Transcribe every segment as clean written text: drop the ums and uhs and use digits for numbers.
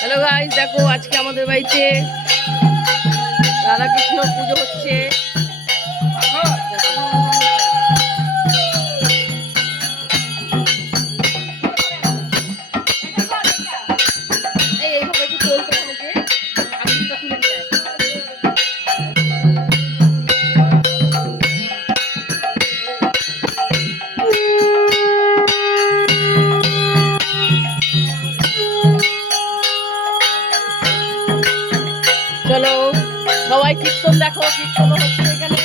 Hello guys, দেখো আজকে আমাদের বাড়িতে রাধাকৃষ্ণ পুজো হচ্ছে। এইভাবে একটু চলতে হবে যে ঠাকুরটা তুলে নিয়ে আয়। চলো সবাই কীর্তন দেখো, কীর্তন হচ্ছে এখানে।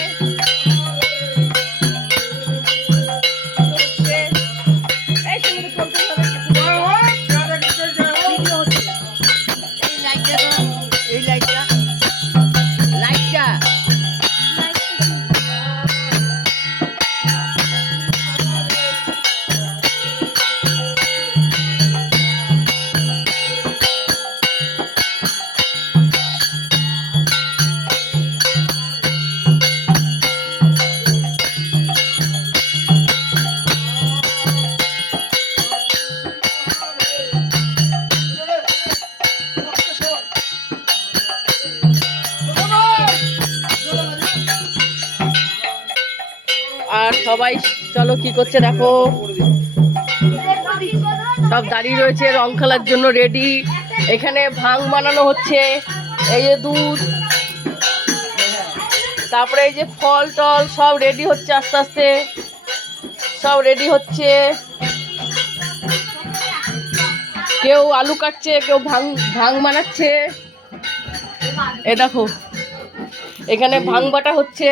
আর সবাই চলো কি করছে দেখো, সব দাঁড়িয়ে রয়েছে রং খেলার জন্য রেডি। এখানে ভাং বানানো হচ্ছে, এই যে দুধ, তারপরে এই যে ফল টল সব রেডি হচ্ছে, আস্তে আস্তে সব রেডি হচ্ছে। কেউ আলু কাটছে, কেউ ভাং বানাচ্ছে। এ দেখো এখানে ভাং বাটা হচ্ছে।